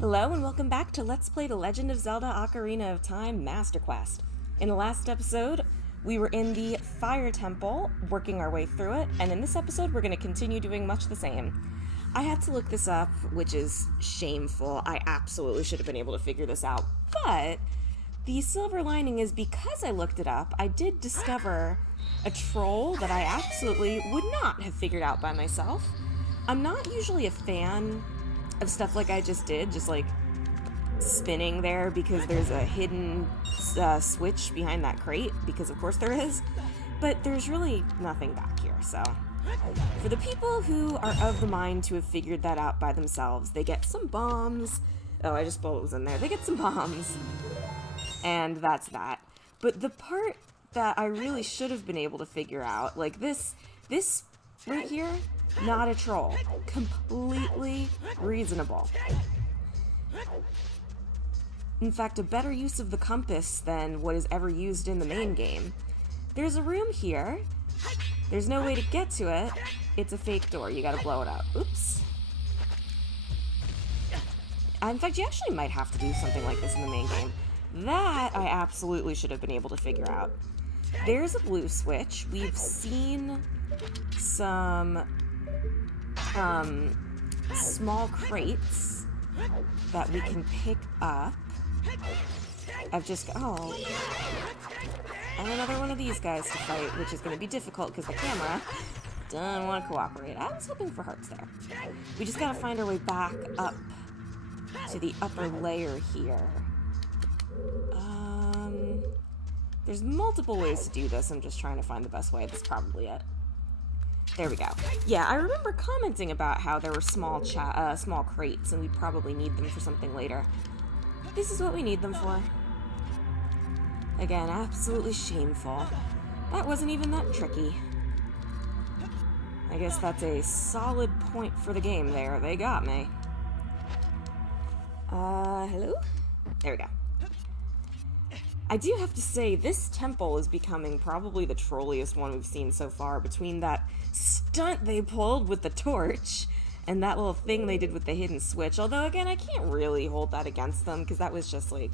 Hello and welcome back to Let's Play The Legend of Zelda Ocarina of Time Master Quest. In the last episode, we were in the Fire Temple, working our way through it, and in this episode we're going to continue doing much the same. I had to look this up, which is shameful. I absolutely should have been able to figure this out, but the silver lining is because I looked it up, I did discover a troll that I absolutely would not have figured out by myself. I'm not usually a fan of stuff like I just did, just like spinning there because there's a hidden switch behind that crate, because of course there is, but there's really nothing back here. So for the people who are of the mind to have figured that out by themselves, they get some bombs. Oh, I just spilled what was in there. They get some bombs, and that's that. But the part that I really should have been able to figure out, like this right here, not a troll. Completely reasonable. In fact, a better use of the compass than what is ever used in the main game. There's a room here. There's no way to get to it. It's a fake door. You gotta blow it up. Oops. In fact, you actually might have to do something like this in the main game. That I absolutely should have been able to figure out. There's a blue switch. We've seen some small crates that we can pick up. And another one of these guys to fight, which is going to be difficult because the camera doesn't want to cooperate. I was hoping for hearts there. We just got to find our way back up to the upper layer here. There's multiple ways to do this. I'm just trying to find the best way. That's probably it. There we go. Yeah, I remember commenting about how there were small crates, and we'd probably need them for something later. This is what we need them for. Again, absolutely shameful. That wasn't even that tricky. I guess that's a solid point for the game there. They got me. Hello? There we go. I do have to say, this temple is becoming probably the trolliest one we've seen so far, between that stunt they pulled with the torch and that little thing they did with the hidden switch. Although, again, I can't really hold that against them, because that was just, like,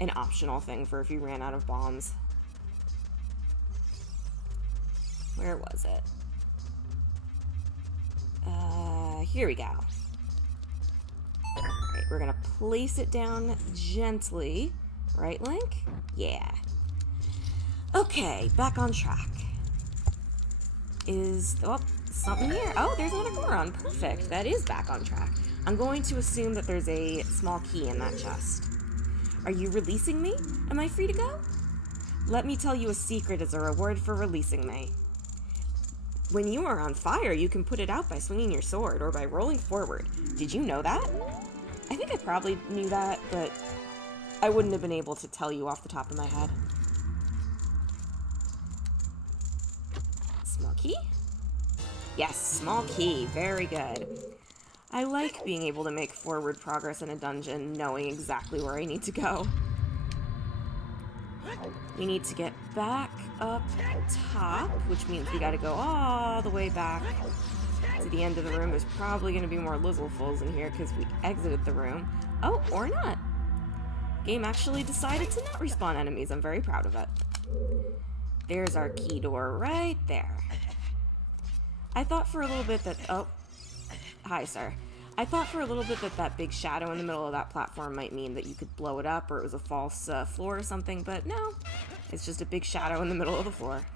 an optional thing for if you ran out of bombs. Where was it? Here we go. Alright, we're gonna place it down gently. Right, Link? Yeah. Okay, back on track. Something here. Oh, there's another Goron. Perfect. That is back on track. I'm going to assume that there's a small key in that chest. Are you releasing me? Am I free to go? Let me tell you a secret as a reward for releasing me. When you are on fire, you can put it out by swinging your sword or by rolling forward. Did you know that? I think I probably knew that, but I wouldn't have been able to tell you off the top of my head. Small key? Yes, small key. Very good. I like being able to make forward progress in a dungeon, knowing exactly where I need to go. We need to get back up top, which means we gotta go all the way back to the end of the room. There's probably gonna be more Lizzlefuls in here because we exited the room. Oh, or not. Game actually decided to not respawn enemies. I'm very proud of it. There's our key door right there. I thought for a little bit that... Oh. Hi, sir. I thought for a little bit that that big shadow in the middle of that platform might mean that you could blow it up or it was a false floor or something, but no. It's just a big shadow in the middle of the floor.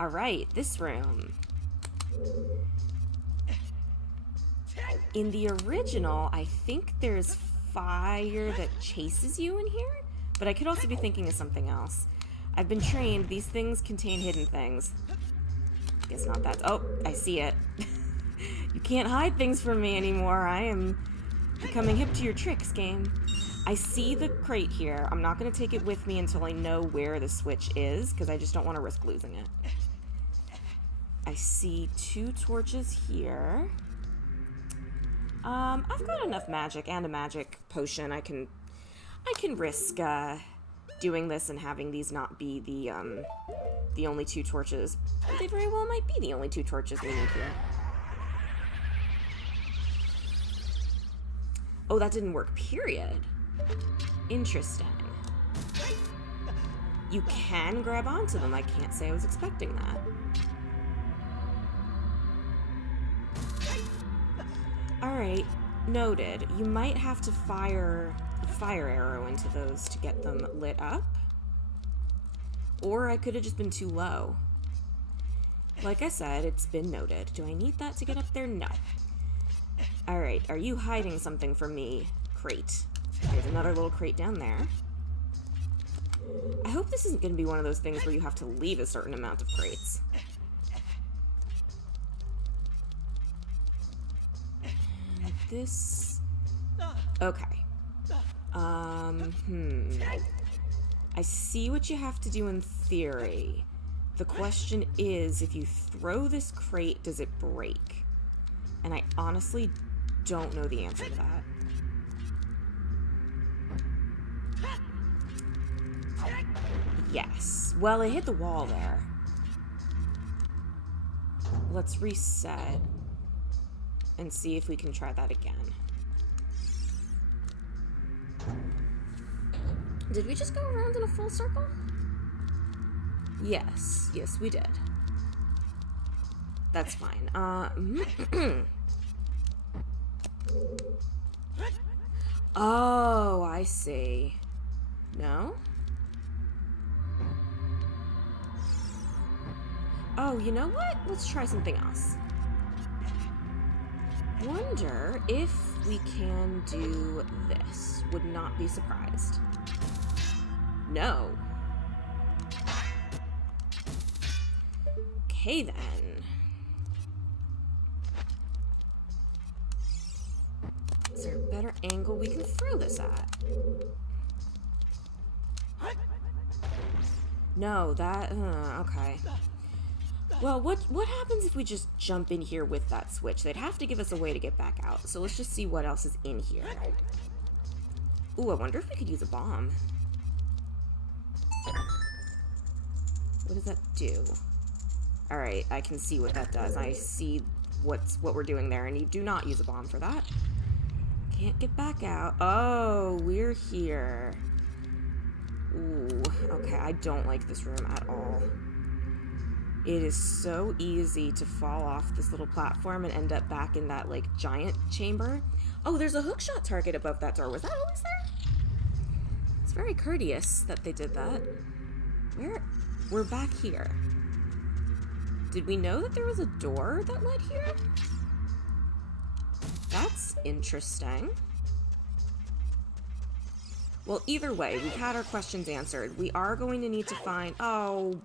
Alright, this room. In the original, I think there's fire that chases you in here, but I could also be thinking of something else. I've been trained, these things contain hidden things. Guess not that. Oh, I see it. You can't hide things from me anymore. I am becoming hip to your tricks, game. I see the crate here. I'm not going to take it with me until I know where the switch is, because I just don't want to risk losing it. I see 2 torches here. I've got enough magic and a magic potion. I can risk doing this and having these not be the only 2 torches. They very well might be the only 2 torches we need here. Oh, that didn't work, period. Interesting. You can grab onto them. I can't say I was expecting that. Alright, noted. You might have to fire a fire arrow into those to get them lit up. Or I could have just been too low. Like I said, it's been noted. Do I need that to get up there? No. Alright, are you hiding something from me? Crate. There's another little crate down there. I hope this isn't going to be one of those things where you have to leave a certain amount of crates. And this... Okay. I see what you have to do in theory. The question is, if you throw this crate, does it break? And I honestly don't know the answer to that. Yes. Well, it hit the wall there. Let's reset and see if we can try that again. Did we just go around in a full circle? Yes. Yes, we did. That's fine. Oh, I see. No? Oh, you know what? Let's try something else. Wonder if we can do this. Would not be surprised. No. Okay, then. Is there a better angle we can throw this at? No, that... okay. Well, what happens if we just jump in here with that switch? They'd have to give us a way to get back out. So let's just see what else is in here. Ooh, I wonder if we could use a bomb. What does that do? Alright, I can see what that does. I see what we're doing there, and you do not use a bomb for that. Can't get back out. Oh, we're here. Ooh, okay, I don't like this room at all. It is so easy to fall off this little platform and end up back in that, like, giant chamber. Oh, there's a hookshot target above that door. Was that always there? It's very courteous that they did that. We're back here. Did we know that there was a door that led here? That's interesting. Well, either way, we've had our questions answered. We are going to need to find... Oh.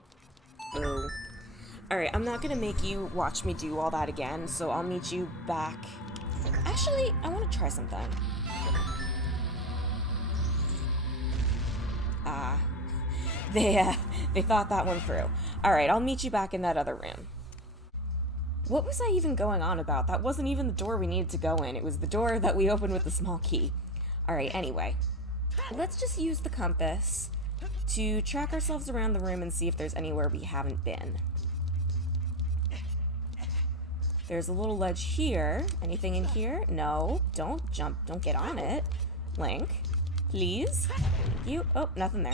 Alright, I'm not going to make you watch me do all that again, so I'll meet you back. Actually, I want to try something. They thought that one through. Alright, I'll meet you back in that other room. What was I even going on about? That wasn't even the door we needed to go in. It was the door that we opened with the small key. Alright, anyway. Let's just use the compass to track ourselves around the room and see if there's anywhere we haven't been. There's a little ledge here. Anything in here? No. Don't jump. Don't get on it. Link. Please. Thank you. Oh, nothing there.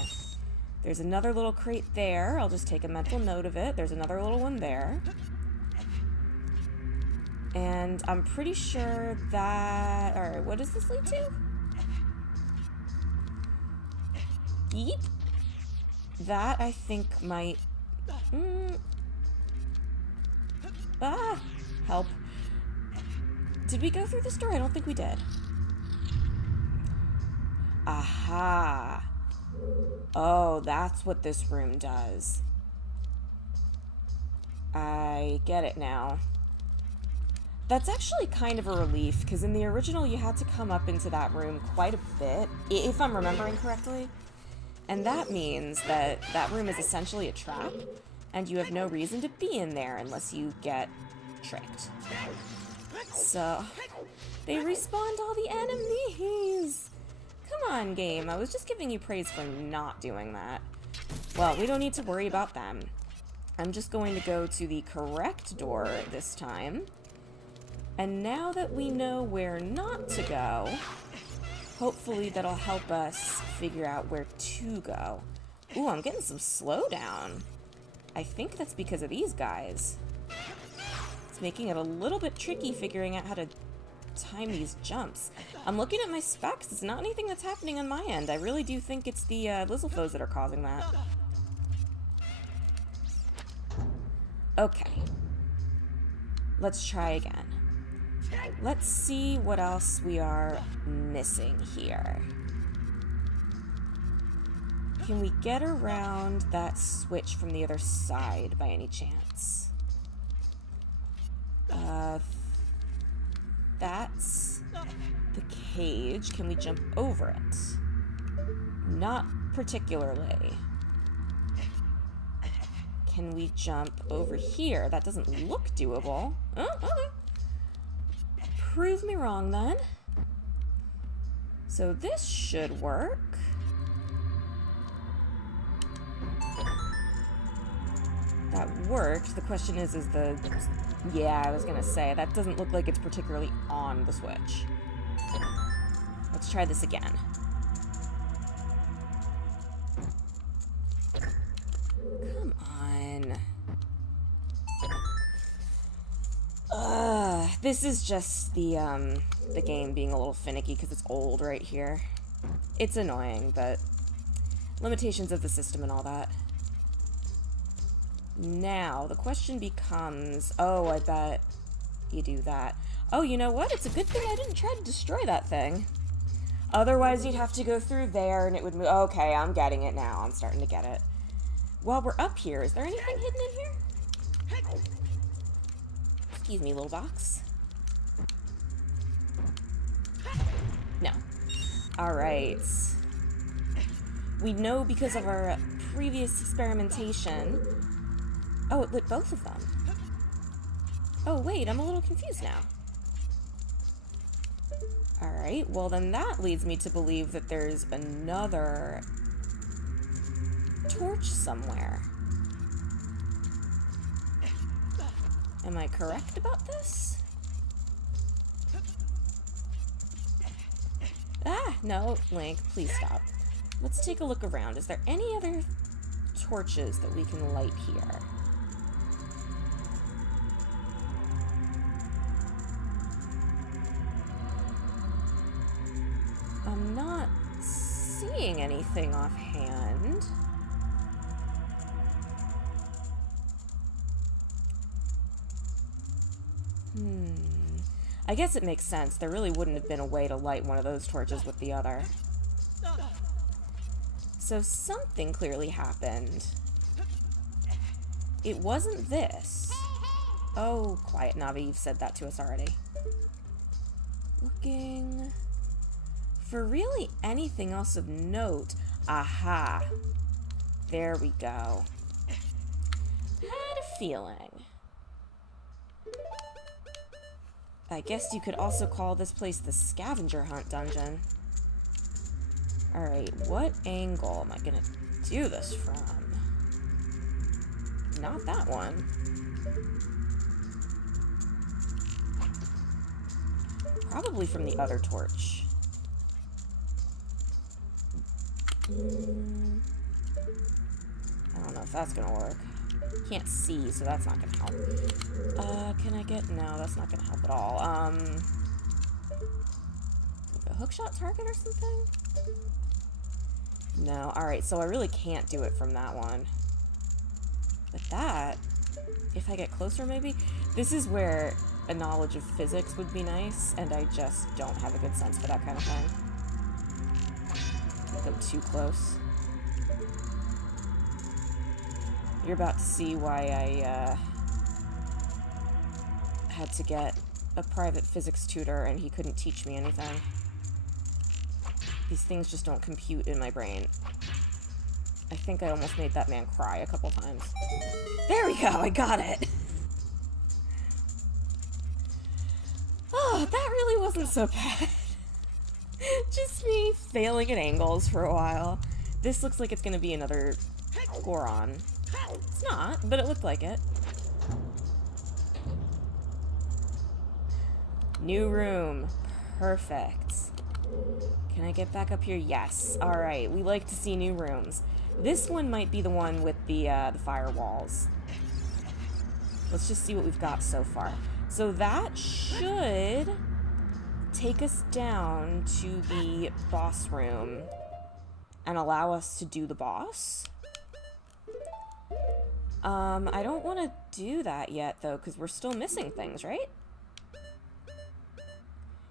There's another little crate there. I'll just take a mental note of it. There's another little one there. And I'm pretty sure that... Alright, what does this lead to? Yeep. That, I think, might... Help. Did we go through this door? I don't think we did. Aha. Oh, that's what this room does. I get it now. That's actually kind of a relief, because in the original you had to come up into that room quite a bit, if I'm remembering correctly. And that means that that room is essentially a trap, and you have no reason to be in there unless you get tricked. So, they respawned all the enemies! come on, game. I was just giving you praise for not doing that. Well, we don't need to worry about them. I'm just going to go to the correct door this time. And now that we know where not to go, hopefully that'll help us figure out where to go. Ooh, I'm getting some slowdown. I think that's because of these guys. It's making it a little bit tricky figuring out how to time these jumps. I'm looking at my specs. It's not anything that's happening on my end. I really do think it's the Lizalfoes that are causing that. Okay. Let's try again. Let's see what else we are missing here. Can we get around that switch from the other side by any chance? That's the cage. Can we jump over it? Not particularly. Can we jump over here? That doesn't look doable. Oh, okay. Prove me wrong then. So this should work. That worked. The question is the... Yeah, I was gonna say, that doesn't look like it's particularly on the switch. Let's try this again. Come on. This is just the game being a little finicky because it's old right here. It's annoying, but limitations of the system and all that. Now, the question becomes, oh, I bet you do that. Oh, you know what? It's a good thing I didn't try to destroy that thing. Otherwise, you'd have to go through there and it would move. Okay, I'm getting it now. I'm starting to get it. While we're up here, is there anything hidden in here? Excuse me, little box. No. Alright. We know because of our previous experimentation... Oh, it lit both of them. Oh, wait, I'm a little confused now. Alright, well then that leads me to believe that there's another torch somewhere. Am I correct about this? Ah, no, Link, please stop. Let's take a look around. Is there any other torches that we can light here? I'm not seeing anything offhand. I guess it makes sense. There really wouldn't have been a way to light one of those torches with the other. So something clearly happened. It wasn't this. Oh, quiet, Navi. You've said that to us already. Looking... for really anything else of note. Aha. There we go. Had a feeling. I guess you could also call this place the scavenger hunt dungeon. Alright, what angle am I gonna do this from? Not that one. Probably from the other torch. I don't know if that's gonna work. Can't see, so that's not gonna help. Can I get... No, that's not gonna help at all. Like a hookshot target or something? No, alright, so I really can't do it from that one. But that, if I get closer maybe? This is where a knowledge of physics would be nice, and I just don't have a good sense for that kind of thing. Go too close. You're about to see why I had to get a private physics tutor and he couldn't teach me anything. These things just don't compute in my brain. I think I almost made that man cry a couple times. There we go, I got it! Oh, that really wasn't so bad. Just me failing at angles for a while. This looks like it's gonna be another Goron. It's not, but it looked like it. New room. Perfect. Can I get back up here? Yes. Alright, we like to see new rooms. This one might be the one with the firewalls. Let's just see what we've got so far. So that should take us down to the boss room and allow us to do the boss. I don't want to do that yet, though, because we're still missing things, right?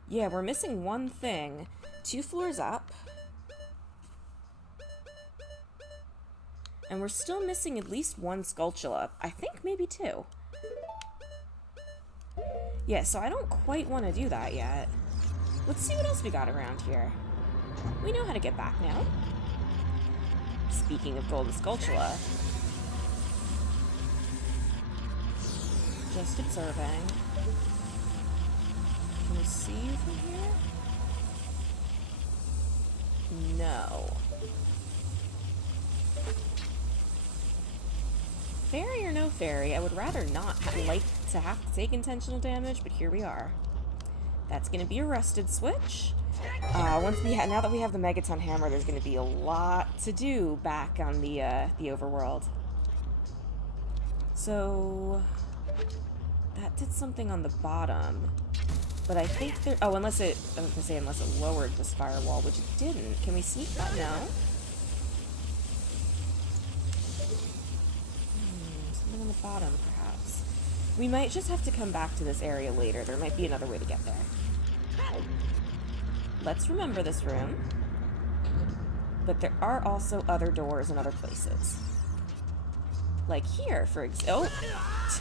Yeah, we're missing one thing. 2 floors up. And we're still missing at least 1 Skulltula. I think maybe 2. Yeah, so I don't quite want to do that yet. Let's see what else we got around here. We know how to get back now. Speaking of Golden Skulltula. Just observing. Can we see you from here? No. Fairy or no fairy, I would rather not like to have to take intentional damage, but here we are. That's going to be a rusted switch. Now that we have the Megaton Hammer, there's going to be a lot to do back on the overworld. So that did something on the bottom, but I think there. Oh, unless it lowered this firewall, which it didn't. Can we sneak that? No. Something on the bottom, perhaps. We might just have to come back to this area later. There might be another way to get there. Let's remember this room. But there are also other doors in other places. Like here, for example. Oh!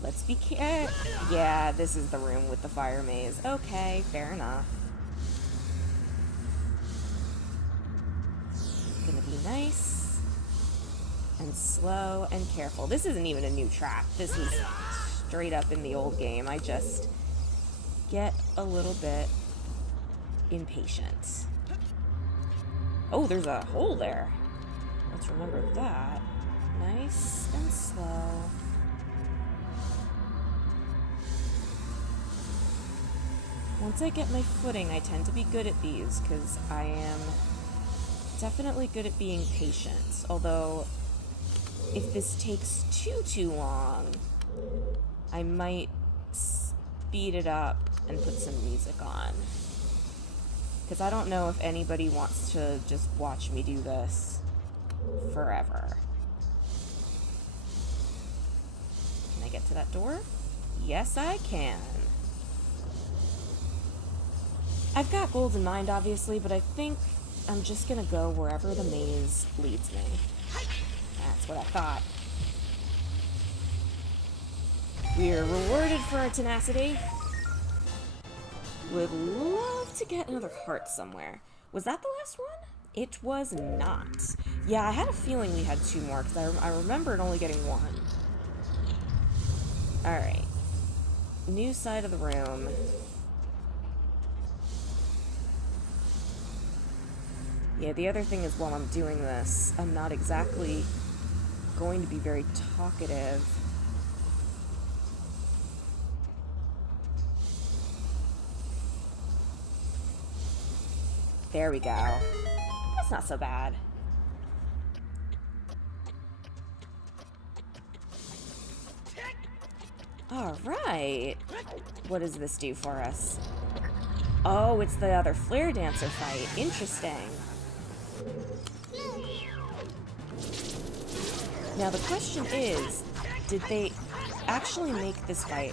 Let's be careful. Yeah, this is the room with the fire maze. Okay, fair enough. Gonna be nice and slow and careful. This isn't even a new trap. This is straight up in the old game. I just get a little bit impatient. Oh, there's a hole there. Let's remember that. Nice and slow. Once I get my footing, I tend to be good at these, because I am definitely good at being patient. Although, if this takes too long, I might speed it up and put some music on. Because I don't know if anybody wants to just watch me do this forever. Can I get to that door? Yes, I can. I've got goals in mind, obviously, but I think I'm just gonna go wherever the maze leads me. That's what I thought. We're rewarded for our tenacity. Would love to get another heart somewhere. Was that the last one? It was not. Yeah, I had a feeling we had 2 more, because I remembered only getting 1. Alright. New side of the room. Yeah, the other thing is, while I'm doing this, I'm not exactly going to be very talkative. There we go. That's not so bad. Alright. What does this do for us? Oh, it's the other Flare Dancer fight. Interesting. Now the question is, did they actually make this fight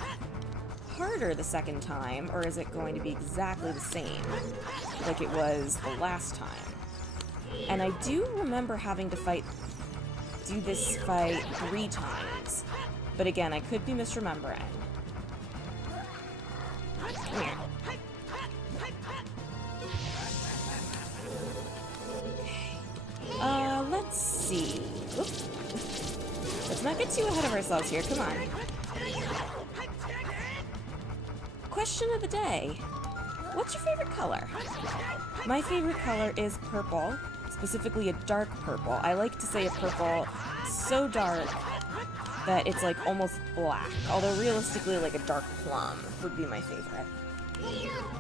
harder the second time, or is it going to be exactly the same like it was the last time? And I do remember having to do this fight 3 times, but again, I could be misremembering. Come here. Let's see. Oops. Let's not get too ahead of ourselves here. Come on. Question of the day. What's your favorite color? My favorite color is purple, specifically a dark purple. I like to say a purple so dark that it's like almost black, although realistically like a dark plum would be my favorite.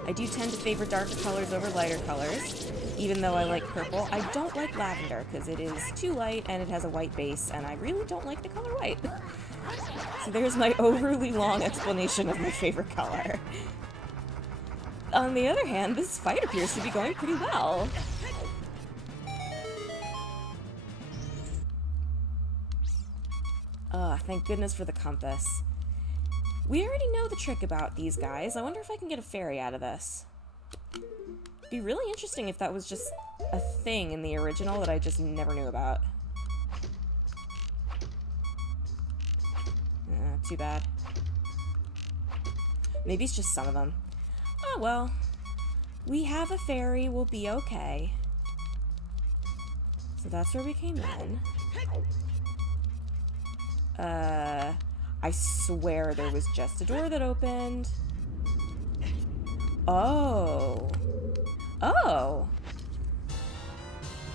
I do tend to favor darker colors over lighter colors, even though I like purple. I don't like lavender because it is too light and it has a white base, and I really don't like the color white. So there's my overly long explanation of my favorite color. On the other hand, this fight appears to be going pretty well. Thank goodness for the compass. We already know the trick about these guys. I wonder if I can get a fairy out of this. It'd be really interesting if that was just a thing in the original that I just never knew about. Too bad. Maybe it's just some of them. Oh well. We have a fairy, we'll be okay. So that's where we came in. I swear there was just a door that opened. Oh. Oh.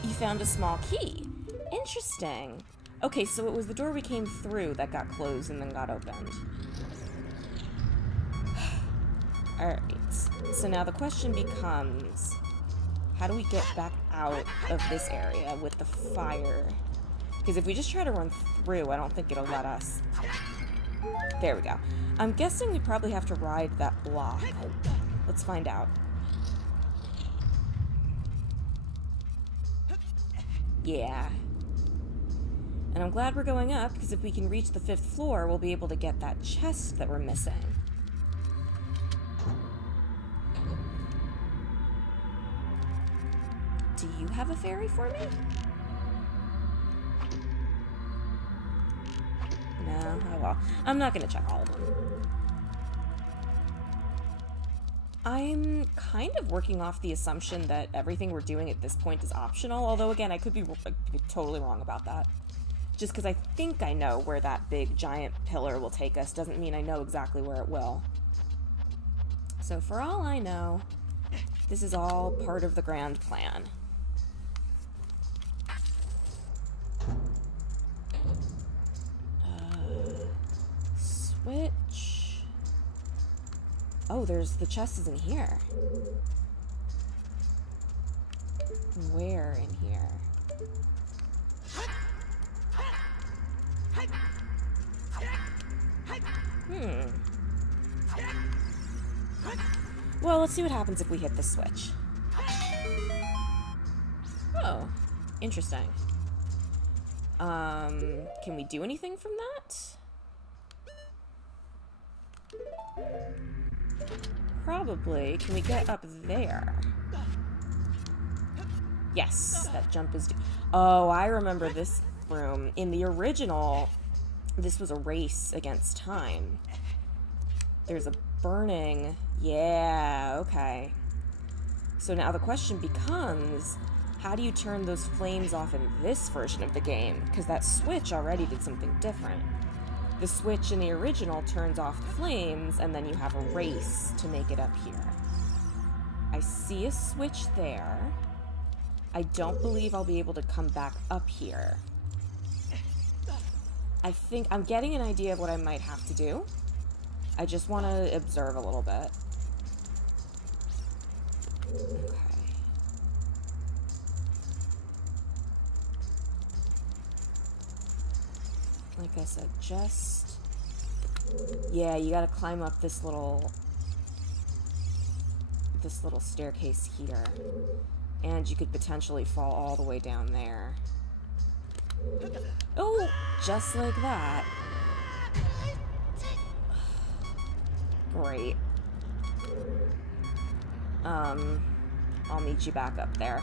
You found a small key. Interesting. Okay, so it was the door we came through that got closed and then got opened. Alright. So now the question becomes, how do we get back out of this area with the fire? Because if we just try to run through, I don't think it'll let us. There we go. I'm guessing we probably have to ride that block. Let's find out. Yeah. And I'm glad we're going up, because if we can reach the 5th floor, we'll be able to get that chest that we're missing. Do you have a fairy for me? No? Oh well. I'm not gonna check all of them. I'm kind of working off the assumption that everything we're doing at this point is optional, although again, I could be totally wrong about that. Just because I think I know where that big giant pillar will take us doesn't mean I know exactly where it will. So for all I know, this is all part of the grand plan. Switch. Oh, the chest is in here. Where in here? Well, let's see what happens if we hit the switch. Oh, interesting. Can we do anything from that? Probably. Can we get up there? Yes, that jump is... Oh, I remember this room. In the original, this was a race against time. There's a burning... Yeah, okay. So now the question becomes, how do you turn those flames off in this version of the game? Because that switch already did something different. The switch in the original turns off the flames, and then you have a race to make it up here. I see a switch there. I don't believe I'll be able to come back up here. I think I'm getting an idea of what I might have to do. I just want to observe a little bit. Okay. Like I said, just... Yeah, you gotta climb up this little staircase here. And you could potentially fall all the way down there. Oh, just like that. Great. I'll meet you back up there.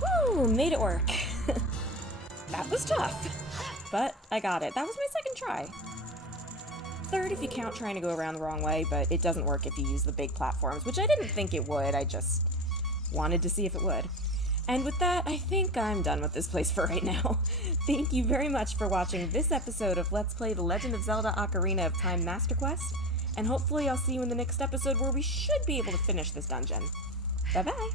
Woo! Made it work. That was tough. But I got it. That was my second try. third if you count trying to go around the wrong way, but it doesn't work if you use the big platforms, which I didn't think it would, I just wanted to see if it would. And with that, I think I'm done with this place for right now. Thank you very much for watching this episode of Let's Play The Legend of Zelda Ocarina of Time Master Quest, and hopefully I'll see you in the next episode where we should be able to finish this dungeon. Bye-bye!